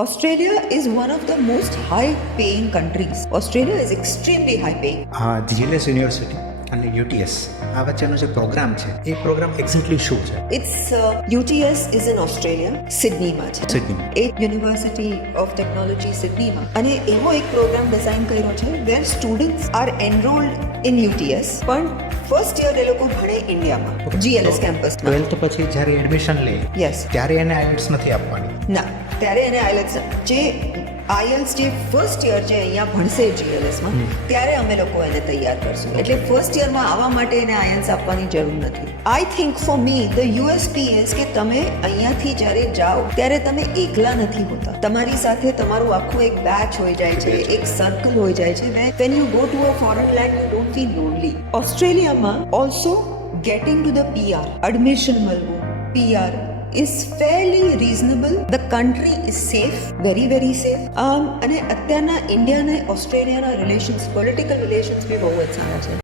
Australia is one of the most high paying countries. Australia is extremely high paying. GLS university અને UTS આ વચ્ચેનો જે programme છે એ programme exactly શું છે? It's UTS is in Australia, સિડનીમાં છે. સિડની. એ યુનિવર્સિટી ઓફ ટેકનોલોજી સિડનીમાં. અને એવો એક પ્રોગ્રામ ડિઝાઇન કર્યો છે where students are enrolled in UTS પણ ફર્સ્ટ યર એ લોકો ભણે ઇન્ડિયામાં GLS કેમ્પસમાં. 12th પછી જ્યારે એડમિશન લે યસ. ત્યારે એને આઈએલ્ટ્સ નથી આપવાની. ના, ત્યારે એને આઈએલ્ટ્સ જે ફર્સ્ટ યર જે અહીંયા ભણશે GLSમાં ત્યારે અમે લોકો એને તૈયાર કરશું. એટલે ફર્સ્ટ યરમાં આવવા માટે એને આઈએલ્ટ્સ આપવાની જરૂર નથી. I think for me the USP is કે તમે અહીંયાથી જ્યારે જાઓ ત્યારે તમે એકલા નથી હોતા. તમારી સાથે તમારું આખું એક બેચ હોઈ જાય છે, એક સર્કલ હોઈ જાય છે. When you go to a foreign land you don't feel lonely. ઓસ્ટ્રેલિયામાં also getting to the PR, admission મળવું, PR is fairly reasonable. The country is safe, very very safe. અને અત્યારના ઇન્ડિયા અને ઓસ્ટ્રેલિયાના રિલેશન્સ, પોલિટિકલ રિલેશન્સ બી બહુ જ સારા છે.